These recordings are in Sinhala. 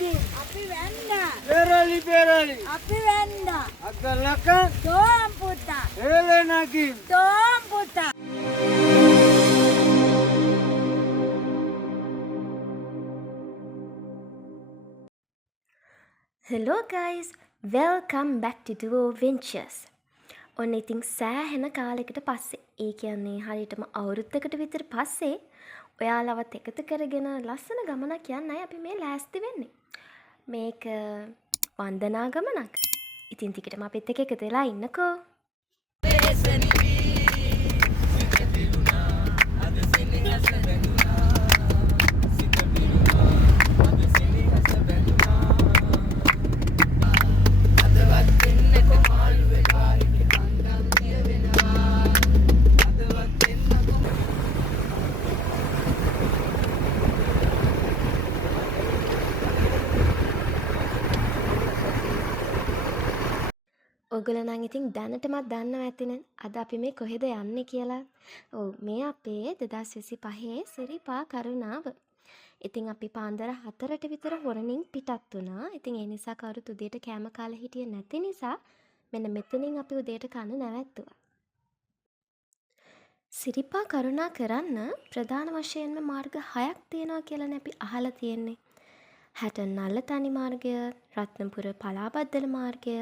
naging. අපි වැන්දා. Perali. අපි වැන්දා. Agalaka. තෝම් පුතා. Ele naging. තෝම් පුතා. Hello guys, welcome back to Duo Ventures. ඔන්න ඉතින් සෑහෙන කාලෙකට පස්සේ, ඒ කියන්නේ හරියටම අවුරුද්දකට විතර පස්සේ ඔයාලවත් එකතු කරගෙන ලස්සන ගමනක් යන්නයි අපි මේ ලෑස්ති වෙන්නේ. මේක වන්දනා ගමනක්. ඉතින් ටිකටම අපිත් එක්ක එකතු වෙලා ඉන්නකෝ. ඔගොල්ලෝ නම් ඉතින් දැනටමත් දන්නවා ඇතිනේ අද අපි මේ කොහෙද යන්නේ කියලා. ඔව් මේ අපේ 2025 සිරිපා කරුණාව. ඉතින් අපි පාන්දර 4ට විතර හොරණින් පිටත් වුණා. ඉතින් ඒ නිසා කවුරුත් උදේට කෑම කාලා හිටියේ නැති නිසා මෙන්න මෙතනින් අපි උදේට කන්න නැවැත්තුවා. සිරිපා කරුණා කරන්න ප්‍රධාන වශයෙන්ම මාර්ග 6ක් තියෙනවා කියලානේ අපි අහලා තියෙන්නේ. හැටන් නල්ලතනි මාර්ගය, රත්නපුර පලාබද්දල මාර්ගය,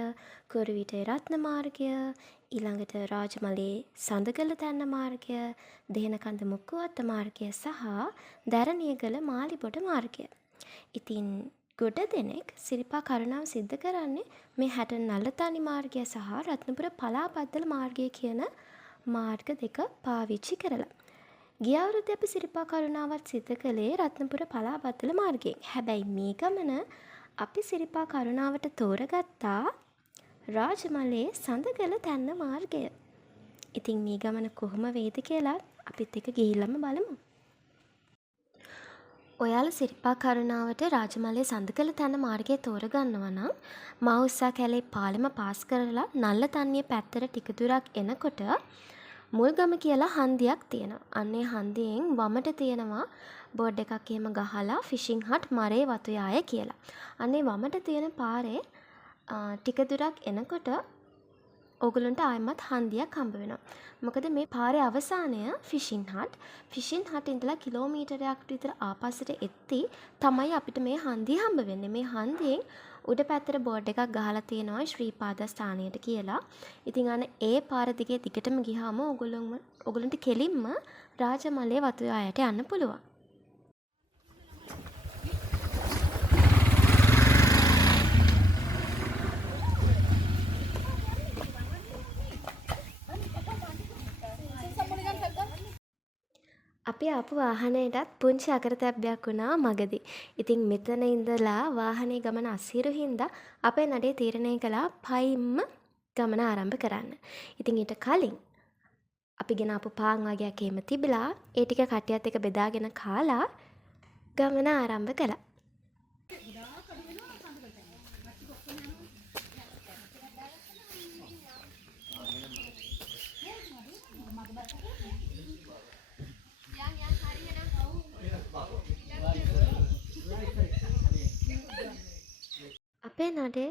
කුරුවිටේ රත්න මාර්ගය, ඊළඟට රාජමලේ සඳගල තැන්න මාර්ගය, දෙහනකන්ද මුක්කුවත්ත මාර්ගය සහ දැරණියගල මාලිබොඩ මාර්ගය. ඉතින් ගොඩ දෙනෙක් සිරිපා කරුණාව සිද්ධ කරන්නේ මේ හැටන් නල්ලතනි මාර්ගය සහ රත්නපුර පලාබද්දල මාර්ගය කියන මාර්ග දෙක පාවිච්චි කරලා. ගිය අවුරුද්දේ අපි සිරිපා කරුණාවත් සිද්ධ කළේ රත්නපුර පලාබද්දල මාර්ගයෙන්. හැබැයි මේ ගමන අපි සිරිපා කරුණාවට තෝරගත්තා රාජමලේ සඳගල තැන්න මාර්ගය. ඉතින් මේ ගමන කොහොම වේද කියලා අපිත් එක්ක ගිහිල්ලාම බලමු. ඔයාලා සිරිපා කරුණාවට රාජමලේ සඳගල තැන්න මාර්ගය තෝරගන්නවා නම් මවුස්සා කැලේ පාලම පාස් කරලා නල්ලතන්නිය පැත්තට ටික දුරක් එනකොට මුල්ගම කියලා හන්දියක් තියෙනවා. අන්නේ හන්දියෙන් වමට තියෙනවා බෝඩ් එකක් එහෙම ගහලා ෆිෂින් හට් මරේ වතුයාය කියලා. අන්නේ වමට තියෙන පාරේ ටික දුරක් එනකොට ඕගොල්ලන්ට ආයෙමත් හන්දියක් හම්බ වෙනවා. මොකද මේ පාරේ අවසානය ෆිෂින් හට් ඉඳලා කිලෝමීටරයක් විතර ආපස්සට එද්දී තමයි අපිට මේ හන්දිය හම්බ වෙන්නේ. මේ හන්දියෙන් උඩ පැත්තට බෝඩ් එකක් ගහලා තියෙනවා ශ්‍රීපාද ස්ථානයට කියලා. ඉතින් අන්න ඒ පාර දිගේ දිගටම ගියාම ඕගොල්ලන්ට කෙලින්ම රාජමලේ වතුයායට යන්න පුළුවන්. අපි ආපු වාහනයටත් පුංචි අකරතැබ්බයක් වුණා මගදී. ඉතින් මෙතන ඉඳලා වාහනේ ගමන අසීරු හින්දා අපේ නඩේ තීරණය කළා පයින්ම ගමන ආරම්භ කරන්න. ඉතින් ඊට කලින් අපි ගෙන ආපු පාන් වගේක් එහෙම තිබිලා ඒ ටික කට්ටියත් එක්ක බෙදාගෙන කාලා ගමන ආරම්භ කළා. අපේ නඩේ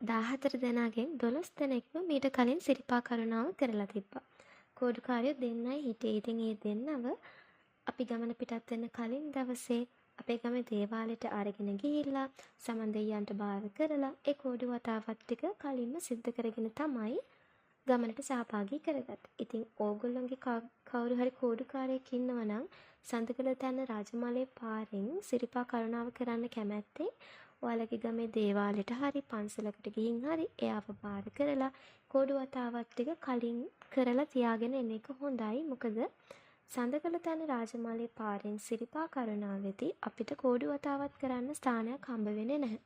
14 දෙනාගෙන් 12 දෙනෙක්ම මීට කලින් සිරිපා කරුණාව කරලා තිබ්බා. කෝඩුකාරයෝ දෙන්නයි හිටියේ. ඉතින් ඒ දෙන්නව අපි ගමන පිටත් වෙන්න කලින් දවසේ අපේ ගමේ දේවාලයට අරගෙන ගිහිල්ලා සමන් දෙයියන්ට බාර කරලා ඒ කෝඩු වතාවත් ටික කලින්ම සිද්ධ කරගෙන තමයි ගමනට සහභාගී කරගත්තේ. ඉතින් ඕගොල්ලෝගේ කවුරු හරි කෝඩුකාරයෙක් ඉන්නවා නම් සඳකල තැන්න රාජමලේ පාරෙන් සිරිපා කරුණාව කරන්න කැමැත්තේ ඔයාලගේ ගමේ දේවාලයට හරි පන්සලකට ගිහින් හරි එයාව බාර කරලා කෝඩු වතාවත් ටික කලින් කරලා තියාගෙන එන එක හොඳයි. මොකද සඳකල තැන්න රාජමලේ පාරෙන් සිරිපා කරුණාවෙදී අපිට කෝඩු වතාවත් කරන්න ස්ථානයක් හම්බ වෙන්නේ නැහැ.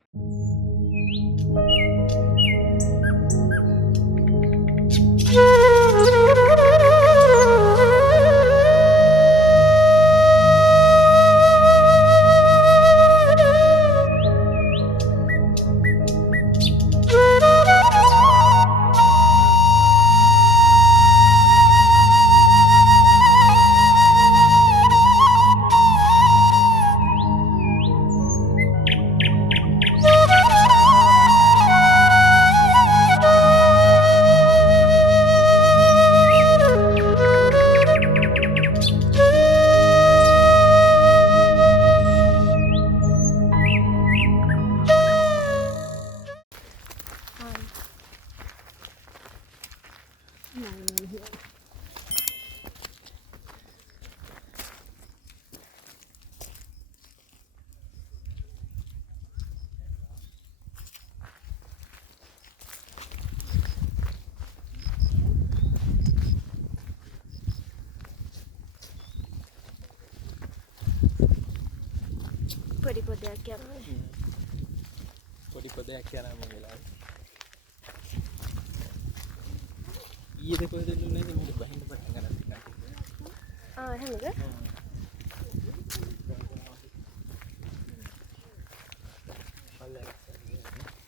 පොඩි පොඩයක් යනවා. පොඩි පොඩයක් යනවා මම වෙලාවට. ඊයේ කොහෙද දුන්නේ මම බහින්න පටන් ගන්නවා. එහෙමද?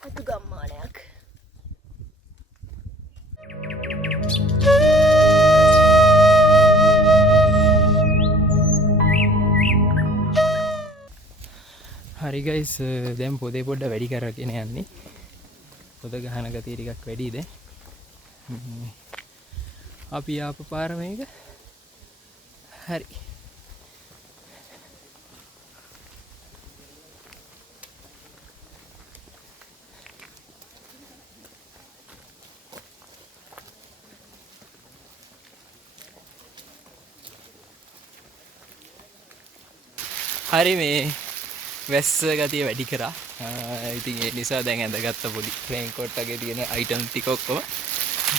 අතු ගම්මානයක්. හරි ගයිස් දැන් පොදේ පොඩ්ඩ වැඩි කරගෙන යන්නේ. පොද ගහන ගතිය ටිකක් වැඩි දැන්. අපි ආපු පාර මේක. හරි. හරි මේ වැස්ස ගතිය වැඩි කරා. ඉතින් ඒ නිසා දැන් ඇඳගත්ත පොඩි රේන් කෝට් එකේ තියෙන අයිටම් ටික ඔක්කොම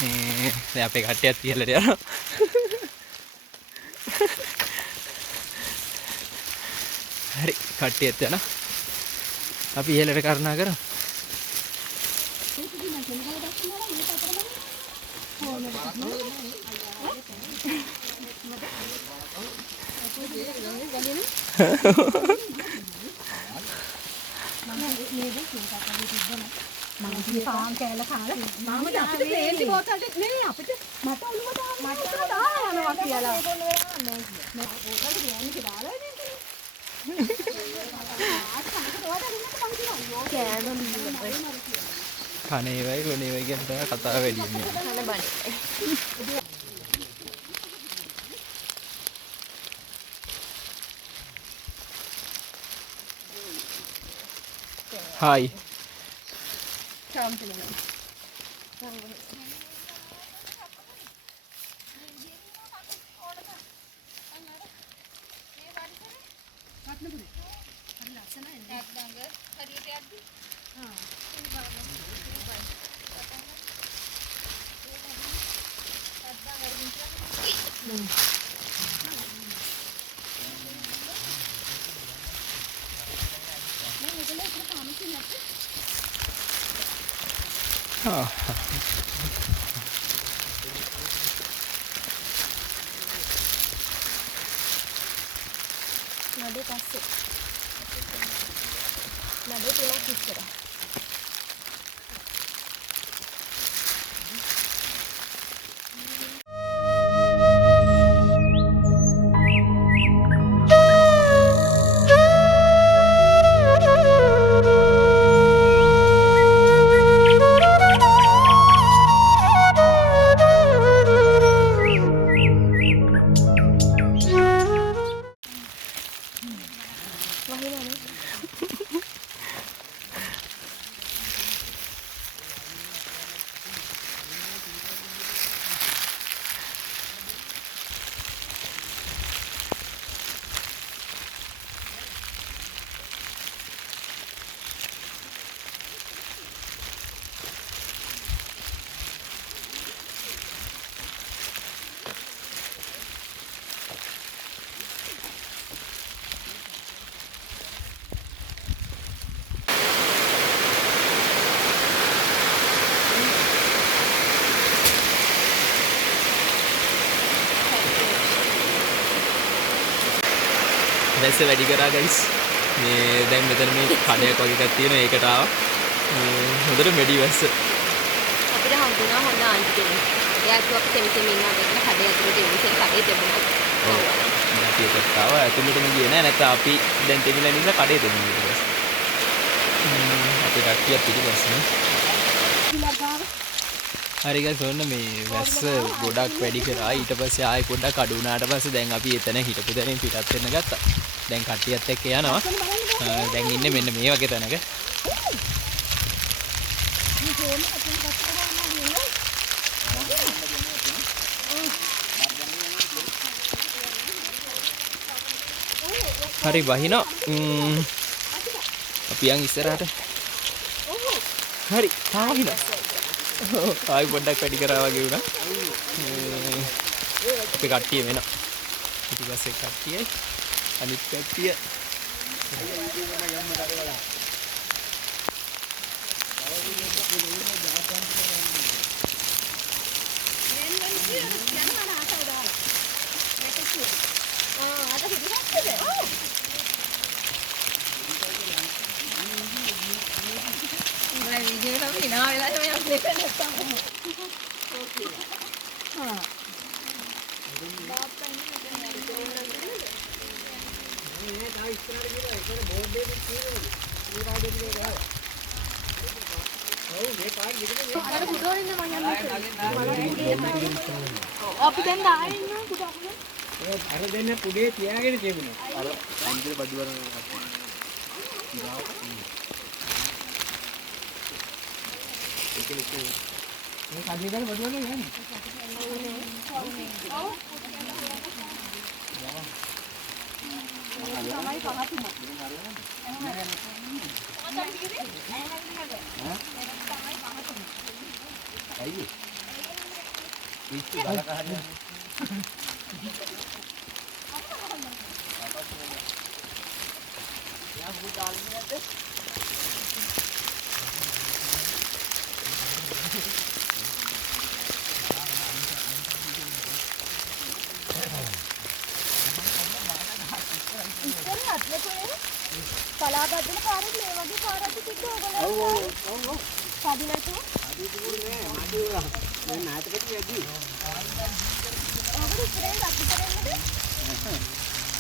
මේ දැන් අපේ කට්ටියත් ඉහළට යනවා. හරි කට්ටියත් යනවා. අපි ඉහළට කරුණා කරමු. පාන් කෑල්ල කාලා මාම අපිට ප්ලේන් බෝතල් නෙවෙයි අපිට මට ඔළුව දානවා කියලා බෝතල් ගියන්නේ කියලා කනේ වයි කොනේ වයි කියන තමයි කතාව වැඩි වෙන්නේ. කන බඩේ. හායි. නඩේ පස්සේ. නඩේ තුනක් ඉස්සර. වැස්ස වැඩි කරා ගයිස්. මේ දැන් මෙතන මේ කඩයක් වගේ එකක් තියෙනවා ඒකට ආවා. හොඳට මෙඩි වැස්ස. අපිට හම්බුණා හොඳ ආන්ටි කෙනෙක්. එයා කිව්වා කෙනෙක් ඉන්නවා දෙන්න කඩේ ඇතුළට එන්න කියලා කඩේ තිබුණා. ඔව්. අපි ඒකට ආවා. ඇතුළටම ගියේ නෑ. නැත්නම් අපි දැන් තෙමිලා නිසා කඩේ දෙන්නේ ඊට පස්සේ. අපි කට්ටිය පිටිපස්සේ. හරි ගයිස් ඔන්න මේ වැස්ස ගොඩක් වැඩි කරා. ඊට පස්සේ ආයෙ පොඩ්ඩක් අඩු වුණාට පස්සේ දැන් අපි එතන හිටපු තැනින් පිටත් වෙන්න ගත්තා. දැන් කට්ටියත් එක්ක යනවා. දැන් ඉන්නේ මෙන්න මේ වගේ තැනක. හරි වහිනවා. අපි යන් ඉස්සරහට. හරි තාවිලා. ආයි පොඩ්ඩක් වැඩි කරා වගේ වුණා. අපි කට්ටිය වෙනවා. ඊට පස්සේ කට්ටියයි අනිත් කට්ටිය අපි දැන් දාගෙන ඉන්නවා කුඩා කුඩා. අර දෙන්න පුඩේ තියාගෙන තිබුණා. අර අන්තිම බඩුවරන කට්ටිය. මේ කඩේකට බඩුවල යන්නේ. ඇයි? ඉච්චි බල කහන්නේ. යා බුදාලින් නැද්ද? පලාබද්දල පාරක් මේ වගේ පාරක් තිබ්බ ඔයගොල්ලෝ. ඔව්. පදිනතු. අදිතුනේ මඩුවා. මේ නාටකට වැඩි. ඔයගොල්ලෝ ඉස්සරහින් රත් කරන්නද?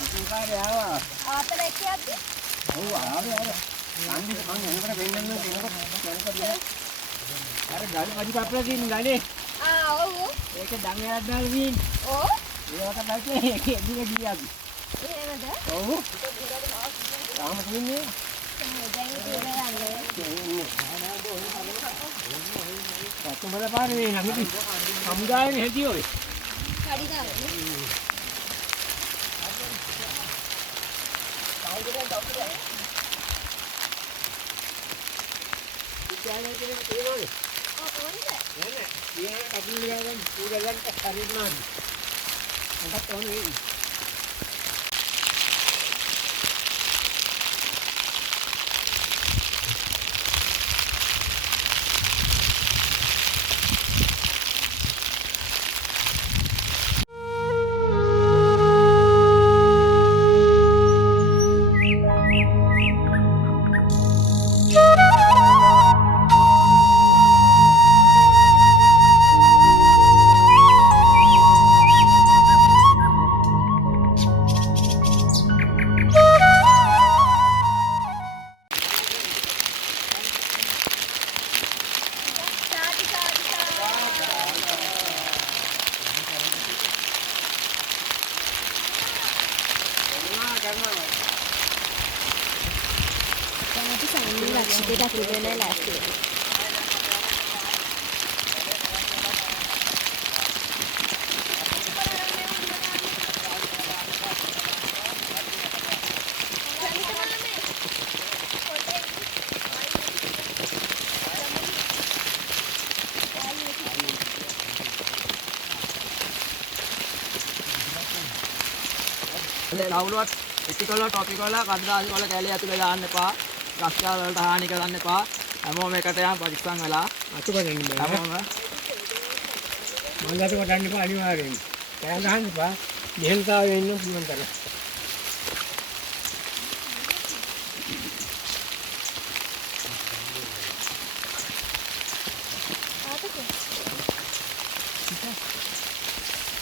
අපි කාර්යය ආවා. ආතල එක්කයක්ද? ඔව් ආවේ. යන්නේ මම එනකොට වෙන්නන්න කෙනකොට අර ගල් වැඩි කපලා තියෙන ගලේ. ඔව්. ඒක දන් එකක් දාලා තියෙන. ඔව්. ඒකට දැක්කේ ඒක එදින ගියාද? එහෙමද? ඔව්. තාම තියෙන්නේ. දැන් ඉතින් සතුන් වල පාරේ මේ නැගිටි. සමුදායනේ හැටි ඔය. කඩි ගානේ. ඉතින් ඒක තියෙනවනේ. නෑ. ඊයේ කඩින් ගියාම ඌගලන්ට හරියනවා. මොකක්ද ඕනේ? ලවුලුවත් ඉතිකොල්ල ටොපිකොල්ල කඩදාසි කොල්ල කැලේ ඇතුලේ දාන්න එපා. ගස්කාල් වලට හානි කරන්න එපා. හැමෝම එකට යන් පරිස්සම් වෙලා. අතු කරන්න බෑ. හැමෝම මංගලට වඩන්න එපා අනිවාර්යෙන්. කෑ ගහන්න එපා. නිහඬතාවයෙන් ඉන්න පුළුවන් තරම්.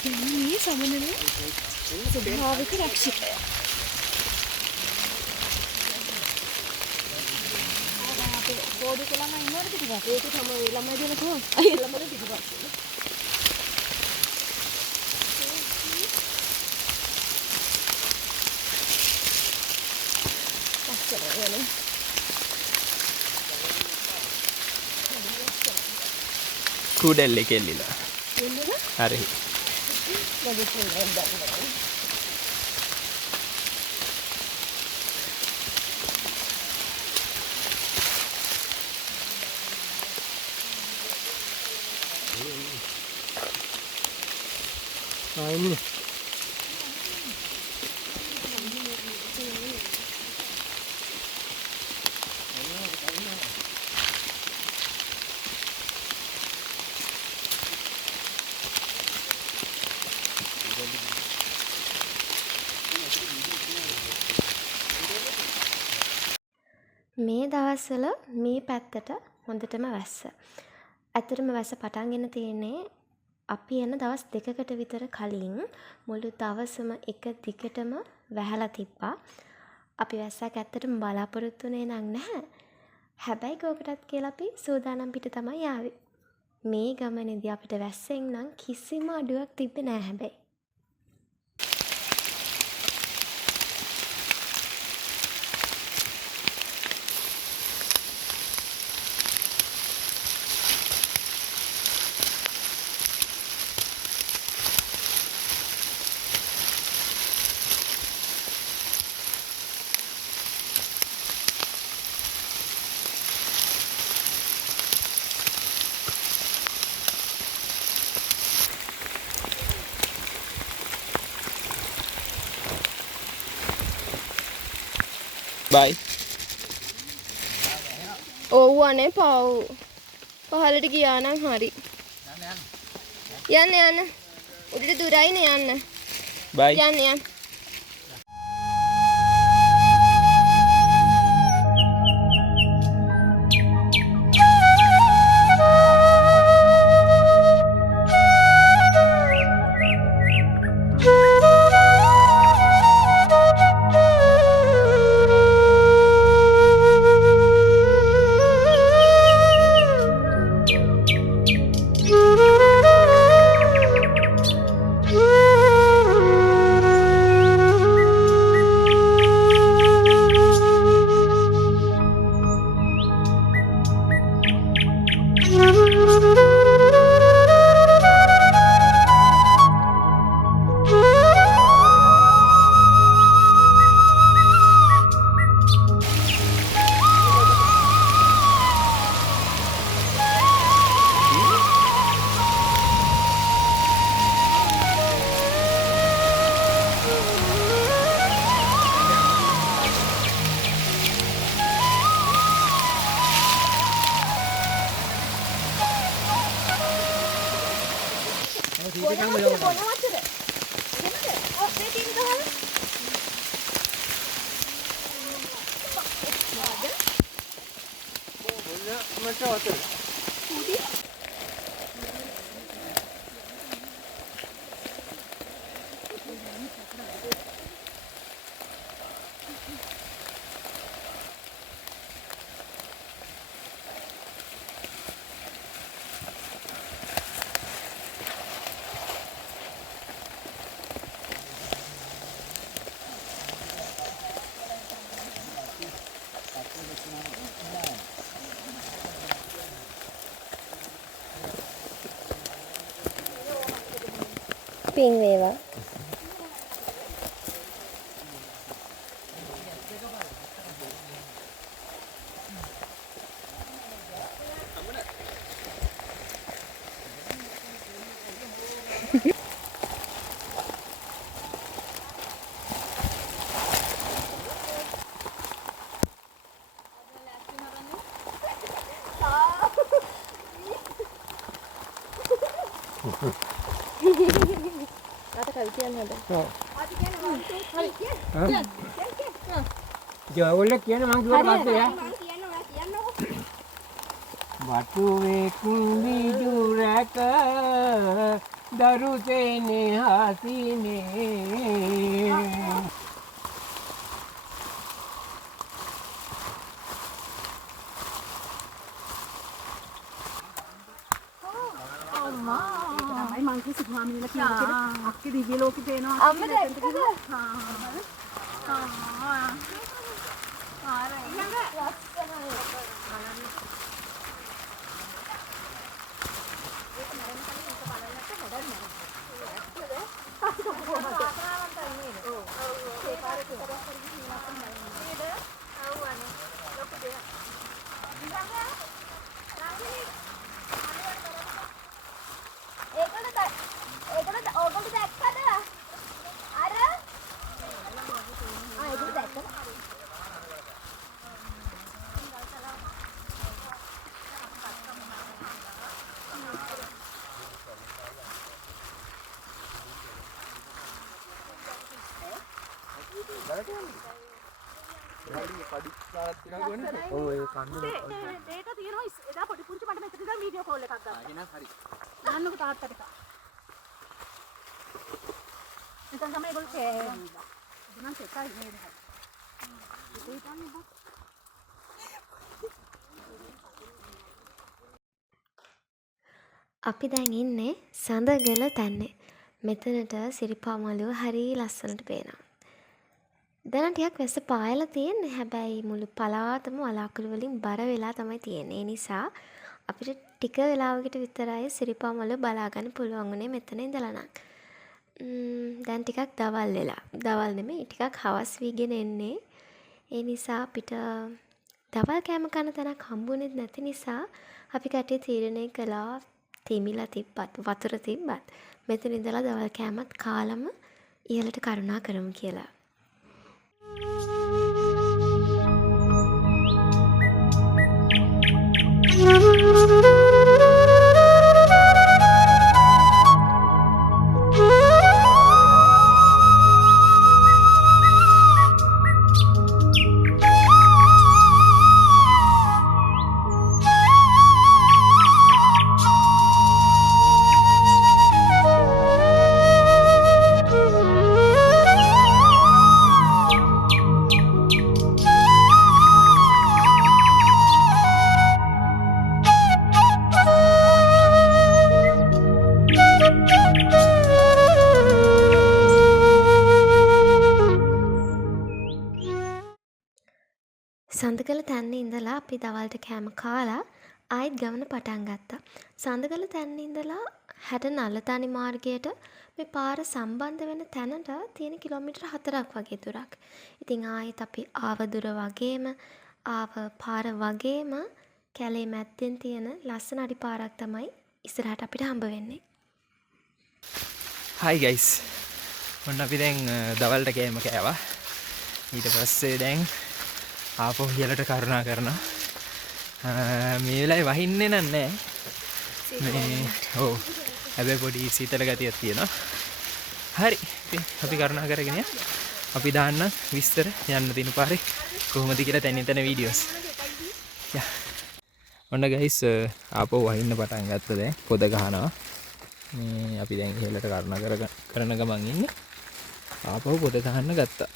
මේ සමනලේ ස්වභාවික රක්ෂිතය. පොඩි ළමයි ඉන්නවද පිටිපස්සේ? ඒක තමයි ළමයි දෙන කොහොමද? අය ළමයි පිටිපස්සේ. කුඩෙල්ලේ කෙල්ලිලා. හරි. ini. මේ දවස්වල මේ පැත්තට හොඳටම වැස්ස. ඇත්තටම වැස්ස පටන් ගෙන තියෙන්නේ අපි එන දවස් 2කට විතර කලින්. මුළු දවසම එක දිගටම වැහලා තිබ්බා. අපි වැස්සක් ඇත්තටම බලාපොරොත්තු වෙන්නේ නැහැ. හැබැයි කෝකටත් කියලා අපි සූදානම් පිට තමයි ආවේ. මේ ගමනේදී අපිට වැස්සෙන් නම් කිසිම අඩුවක් තිබ්බේ නැහැ හැබැයි. බයි. ඔව් අනේ පව්. පහලට ගියා නම් හරි. යන්න. උඩට දුරයිනේ යන්න. බයි. යන්න. පින් වේවා. ජවුල කියන මං කිව්වට පස්සේ වටුවෙක් විදුරක දරුතේනේ හසිනේ මං කිසි ස්වාමීනලා කියනවා අක්කේ දිව්‍ය ලෝකේ පේනවා අම්ම දැක්කද ඔව් ඒ කන්නේ ඒක තියෙනවා එදා පොඩි පුංචි මට මෙතන ඉඳන් වීඩියෝ කෝල් එකක් ගත්තා. එන හරි. නාන්නක තාත්තා ටික. එතන තමයි ඒගොල්ලෝ කෑවා. මම සෙටයි නේද? ඒක තමයි බා. අපි දැන් ඉන්නේ සඳගල තැන්නේ. මෙතනට සිරිපා මළුව හරි ලස්සනට පේනවා. දැන් ටිකක් වැස්ස පායලා තියෙන්නේ. හැබැයි මුළු පළාතම වලාකුළු වලින් බර වෙලා තමයි තියෙන්නේ. ඒ නිසා අපිට ටික වෙලාවකට විතරයි සිරිපා මළුව බලා ගන්න පුළුවන් උනේ මෙතන ඉඳලා නම්. දැන් ටිකක් දවල් වෙලා. දවල් නෙමෙයි ටිකක් හවස් වීගෙන එන්නේ. ඒ නිසා අපිට දවල් කෑම කන තැනක් හම්බුනේ නැති නිසා අපි කටේ තීරණය කළා තෙමිලා තිබ්බත් වතුර තිබ්බත් මෙතන ඉඳලා දවල් කෑමත් කාලම ඉහළට කරුණා කරමු කියලා. සඳගල තැන්නේ ඉඳලා අපි දවල්ට කෑම කාලා ආයෙත් ගමන පටන් ගත්තා. සඳගල තැන්නේ ඉඳලා හැට නල්ලතනි මාර්ගයට මේ පාර සම්බන්ධ වෙන තැනට තියෙන කිලෝමීටර් 4ක් වගේ දුරක්. ඉතින් ආයෙත් අපි ආව දුර වගේම ආව පාර වගේම කැලේ මැද්දෙන් තියෙන ලස්සන අඩි පාරක් තමයි ඉස්සරහට අපිට හම්බ වෙන්නේ. හයි ගයිස්. ඔන්න අපි දැන් දවල්ට කෑම කෑවා. ඊට පස්සේ දැන් ආපහු ඉහළට කරුණා කරනවා. මේ වෙලාවේ වහින්නේ නැහැ. මේ ඔව්. හැබැයි පොඩි සීතල ගතියක් තියෙනවා. හරි. ඉතින් අපි කරුණා කරගෙන අපි දාන්න විස්තර යන්න දින පාරේ කොහොමද කියලා තැනින් තැන වීඩියෝස්. යා. ඔන්න ගයිස් ආපහු වහින්න පටන් ගත්තා දැන්. පොද ගහනවා. මේ අපි දැන් ඉහළට කරුණා කරන ගමන් ඉන්නේ. ආපහු පොද ගහන්න ගත්තා.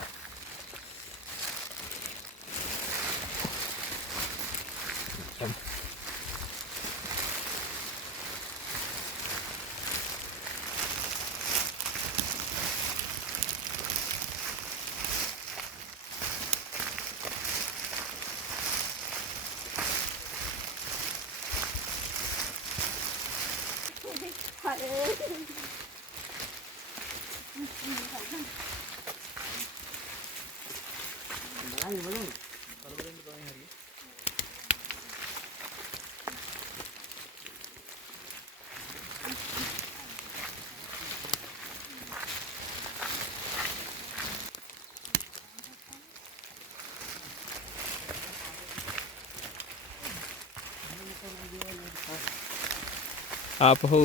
ආපහු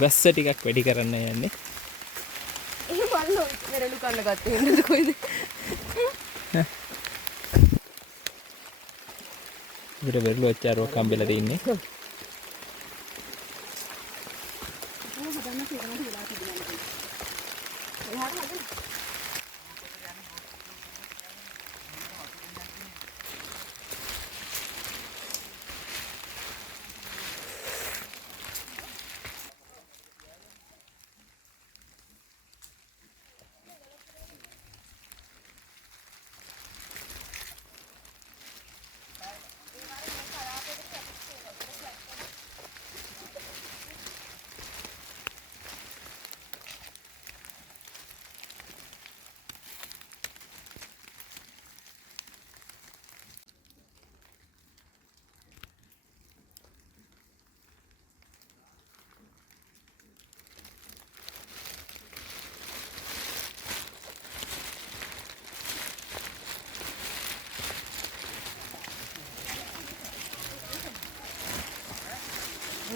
වැස්ස ටිකක් වැඩි කරන්න යන්නේ. එහෙම බලන්න මෙරළු කන්න ගත්තේ නේද කොයිද? ඉතින් වෙරළු අච්චාරුවක් හම්බෙලා තින්නේ.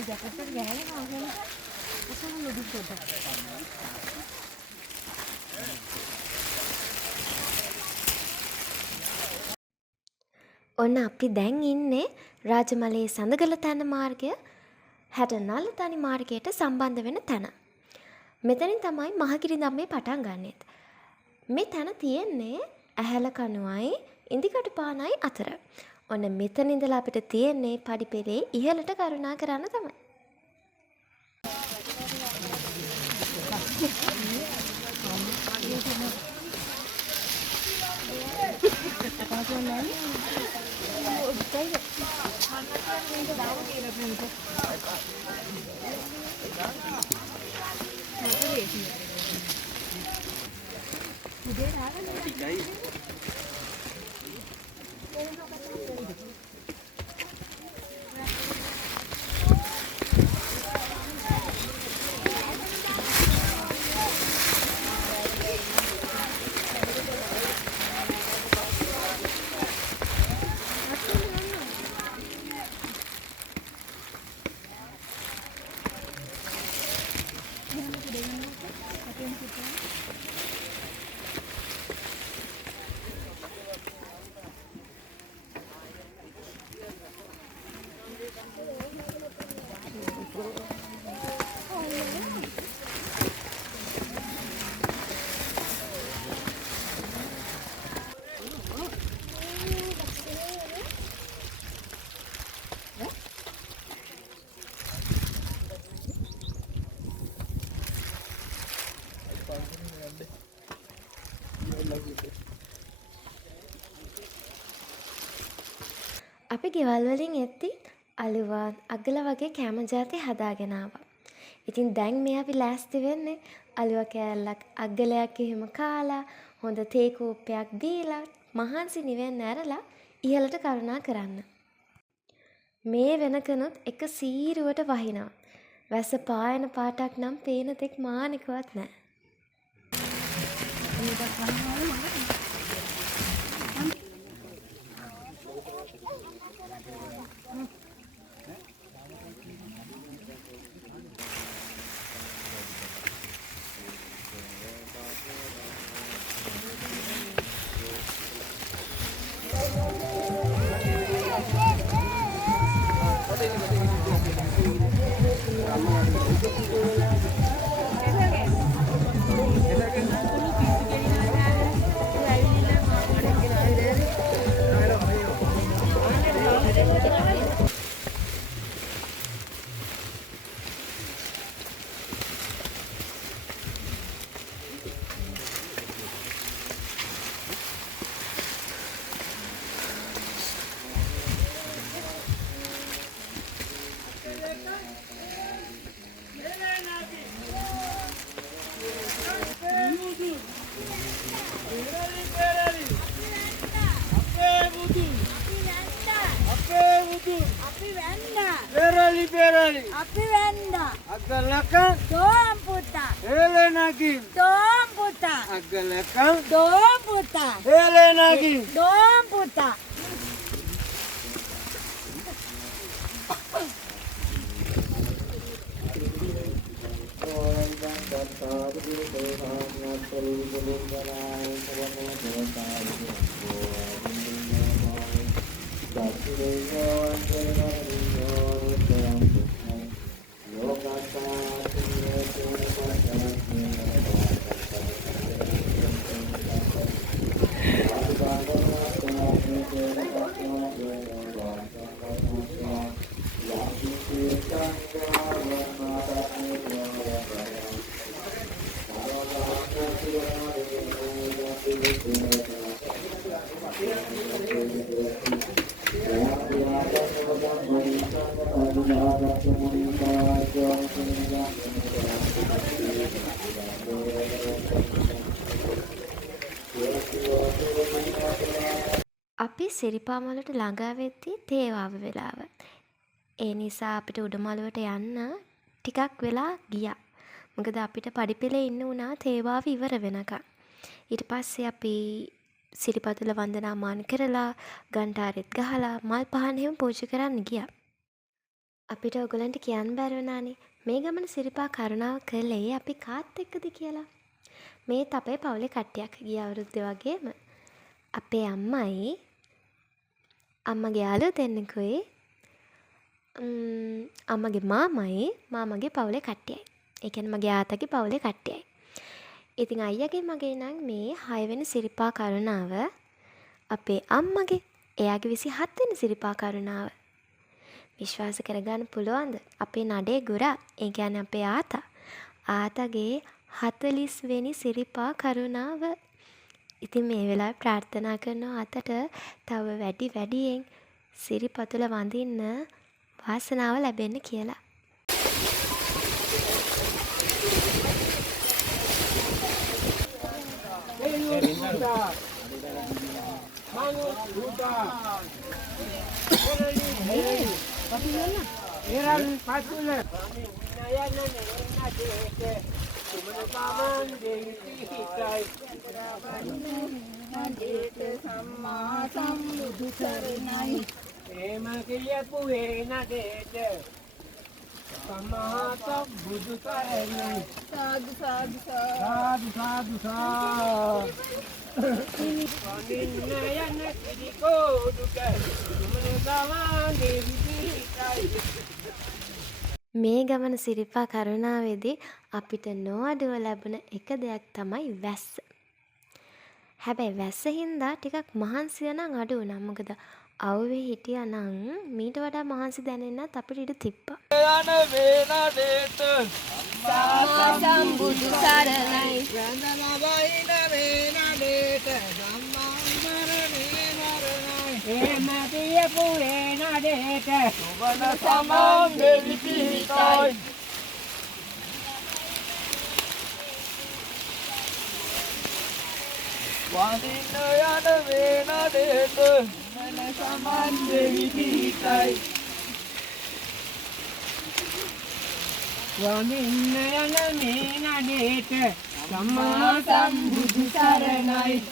ජැකට් ගෑනේ ආගෙන අසල ලොඩු පොඩක්. ඔන්න අපි දැන් ඉන්නේ රාජමලයේ සඳගල තැන මාර්ගය හැටනල්ල තනි මාර්ගයට සම්බන්ධ වෙන තැන. මෙතනින් තමයි මහගිරි ධම්මේ පටන් ගන්නෙත්. මේ තැන තියෙන්නේ ඇහැල කණුවයි ඉන්දිකටු පානයි අතර. ඔන්න මෙතන ඉඳලා අපිට තියෙන්නේ පඩිපෙළේ ඉහළට කරුණා කරන්න තමයි. අපි ගෙවල් වලින් එද්දි අලුවා අග්ගල වගේ කෑම ජාති හදාගෙන ආවා. ඉතින් දැන් මේ අපි ලෑස්ති වෙන්නේ අලුවා කෑල්ලක් අග්ගලයක් එහෙම කාලා හොඳ තේ කෝප්පයක් දීලා මහන්සි නිවෙන්න ඇරලා ඉහළට කරුණා කරන්න. මේ වෙනකනුත් එක සීරුවට වහිනවා. වැස්ස පායන පාටක් නම් පේන තෙක් මානෙකවත් නැහැ. අපි වැන්දා අග්ගලක දෝම් පුතා හේලෙනකි දෝම් පුතා අග්ගලක දෝම් පුතා හේලෙනකි දෝම් පුතා අපි සිරිපාමලට ළඟා වෙද්දී තේවාව වෙලාව. ඒ නිසා අපිට උඩමළුවට යන්න ටිකක් වෙලා ගියා. මොකද අපිට පඩිපෙළේ ඉන්න උනා තේවාව ඉවර වෙනකන්. ඊට පස්සේ අපි සිරිපතුල වන්දනාමාන කරලා ගන්ටාරෙත් ගහලා මල් පහන් එහෙම පූජා කරන්න ගියා. අපිට ඔයගලන්ට කියන්න බැරි වුණානේ මේ ගමන සිරිපා කරුණාව කළේ අපි කාත් එක්කද කියලා. මේත් අපේ පවුලේ කට්ටියක් ගිය අවුරුද්දේ වගේම අපේ අම්මයි අම්මගේ යාළුවෝ දෙන්නෙකුයි අම්මගේ මාමයි මාමගේ පවුලේ කට්ටියයි. ඒ කියන්නේ මගේ ආතගේ පවුලේ කට්ටියයි. ඉතින් අයියාගේ මගේ නම් මේ 6 වෙනි සිරිපා කරුණාව අපේ අම්මගේ එයාගේ 27 වෙනි සිරිපා කරුණාව. විශ්වාස කරගන්න පුළුවන්ද? අපේ නඩේ ගුරා, ඒ කියන්නේ අපේ ආතාගේ 40 වෙනි සිරිපා කරුණාව. ඉතින් මේ වෙලාවේ ප්‍රාර්ථනා කරනවා අතට තව වැඩියෙන් සිරිපතුල වඳින්න වාසනාව ලැබෙන්න කියලා. සම්මා සම්බුදු සරණයි එම කියපු නඩේට සම්මා සම්බුදු සරණයි සාදු සාදු සාදු සාදු සාදු වඳින්න යන කිරිකෝඩුක තුමන ගමන් දෙවිපිටයි. මේ ගමන සිරිපා කරුණාවේදී අපිට නොඅඩුව ලැබුණ එක දෙයක් තමයි වැස්ස. හැබැයි වැස්ස හින්දා ටිකක් මහන්සිය නම් අඩු වුණා. මොකද අවුවේ හිටියා නම් මීට වඩා මහන්සි දැනෙන්නත් අපිට ඉඩ තිබ්බා. යන වේනදේට සම්මා සම්බුදු සරණයි වන්දනා වයින වේනදේට සම්මා මරණේ මරණයි එම කියපු නඩේට සුබන සමම් දෙවි පිහිටයි වඳින්න යන වේනදේට සුබන සමම් දෙවි පිහිටයි වඳින්න යන මේ නඩේට සම්මා සම්බුදු සරණයි.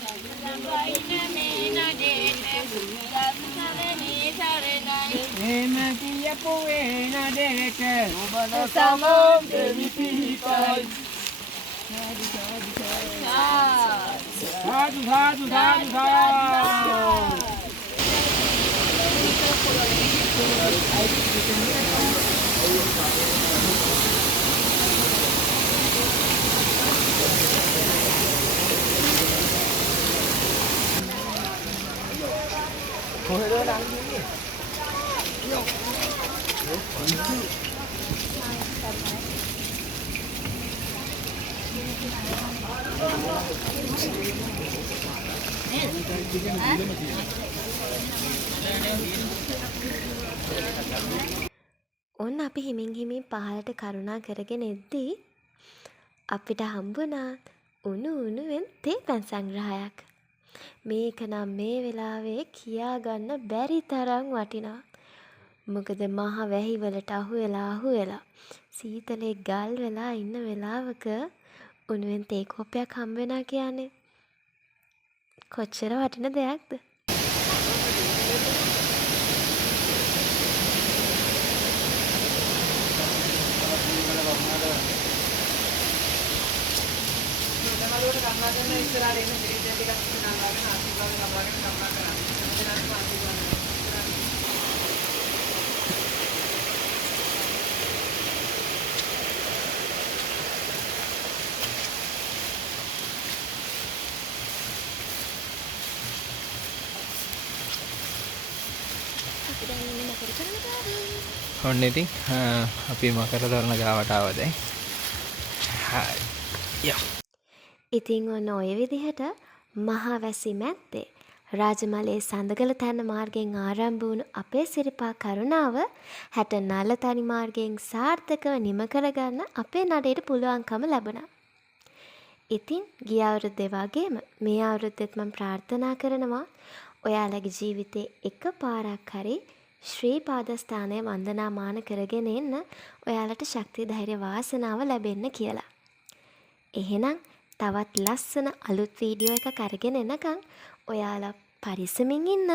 එම කියපු නඩේට සුබන සමම් දෙවි පිහිටයි සාදු සාදු සාදු සාදු. කොහෙද නංගින්නේ? ඔන්න අපි හිමින් පහලට කරුණා කරගෙන එද්දී අපිට හම්බුණා උණුවෙන් තේපැන් සංග්‍රහයක්. මේක නම් මේ වෙලාවේ කියාගන්න බැරි තරම් වටිනා. මොකද මහ වැහිවලට අහු වෙලා සීතලේ ගල් වෙලා ඉන්න වෙලාවක උණුවෙන් තේ කෝප්පයක් හම්බ වෙනා කියන්නේ කොච්චර වටින දෙයක්ද? ඔන්න ඉතින් අපි මකර තොරණ ගාවට ආවා දැන්. ඉතින් ඔන්න ඔය විදිහට මහා වැසි මැද්දේ රාජමලේ සඳගල තැන්න මාර්ගයෙන් ආරම්භ වුණු අපේ සිරිපා කරුණාව 69 තනි මාර්ගයෙන් සාර්ථකව නිම කරගන්න අපේ නඩේට පුළුවන්කම ලැබුණා. ඉතින් ගිය අවුරුද්දේ වගේම මේ අවුරුද්දෙත් මම ප්‍රාර්ථනා කරනවා ඔයාලගේ ජීවිතේ එකපාරක් හරි ශ්‍රී පාදස්ථානය වන්දනාමාන කරගෙන එන්න ඔයාලට ශක්තිය ධෛර්ය වාසනාව ලැබෙන්න කියලා. එහෙනම් තවත් ලස්සන අලුත් වීඩියෝ එකක් අරගෙන එනකම් ඔයාලා පරිස්සමින් ඉන්න.